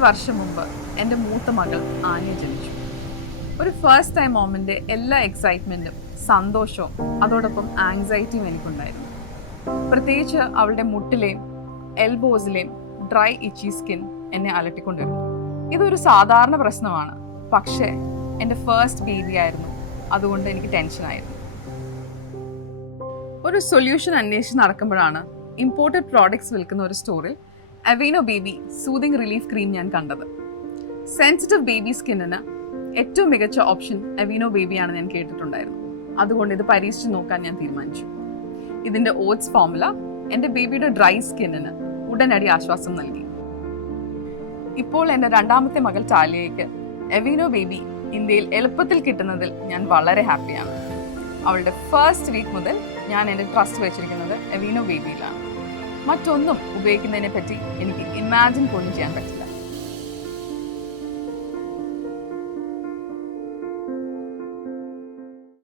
വർഷം മുമ്പ് എന്റെ മൂത്ത മകൾ ആന്യ ജനിച്ചു. ഒരു ഫസ്റ്റ് ടൈം മോമെന്റെ എല്ലാ എക്സൈറ്റ്മെന്റും സന്തോഷവും അതോടൊപ്പം ആങ്സൈറ്റിയും എനിക്കുണ്ടായിരുന്നു. പ്രത്യേകിച്ച് അവളുടെ മുട്ടിലെയും എൽബോസിലെയും ഡ്രൈ ഇച്ചി സ്കിൻ എന്നെ അലട്ടിക്കൊണ്ടിരുന്നു. ഇതൊരു സാധാരണ പ്രശ്നമാണ്. പക്ഷേ എന്റെ ഫസ്റ്റ് ബേബി ആയിരുന്നു. അതുകൊണ്ട് എനിക്ക് ടെൻഷനായിരുന്നു ഒരു സൊല്യൂഷൻ അന്വേഷിച്ച് നടക്കുമ്പോഴാണ് ഇമ്പോർട്ടഡ് പ്രോഡക്ട്സ് വിൽക്കുന്ന ഒരു സ്റ്റോറിൽ Aveeno baby soothing relief cream ഞാൻ കണ്ടത്. സെൻസിറ്റീവ് ബേബി സ്കിന്നിന് ഏറ്റവും മികച്ച ഓപ്ഷൻ അവീനോ ബേബിയാണ് ഞാൻ കേട്ടിട്ടുണ്ടായിരുന്നു. അതുകൊണ്ട് ഇത് പരീക്ഷിച്ച് നോക്കാൻ ഞാൻ തീരുമാനിച്ചു. ഇതിന്റെ ഓട്സ് ഫോമുല എന്റെ ബേബിയുടെ ഡ്രൈ സ്കിന്നിന് ഉടനടി ആശ്വാസം നൽകി. ഇപ്പോൾ എന്റെ രണ്ടാമത്തെ മകൾ ടാലിയയ്ക്ക് എവീനോ ബേബി ഇന്ത്യയിൽ എളുപ്പത്തിൽ കിട്ടുന്നതിൽ ഞാൻ വളരെ ഹാപ്പിയാണ് അവളുടെ ഫസ്റ്റ് വീക്ക് മുതൽ ഞാൻ എന്റെ ട്രസ്റ്റ് വെച്ചിരിക്കുന്നത് എവീനോ ബേബിയിലാണ് മറ്റൊന്നും ഉപയോഗിക്കുന്നതിനെ പറ്റി എനിക്ക് ഇമാജിൻ പോലും ചെയ്യാൻ പറ്റില്ല.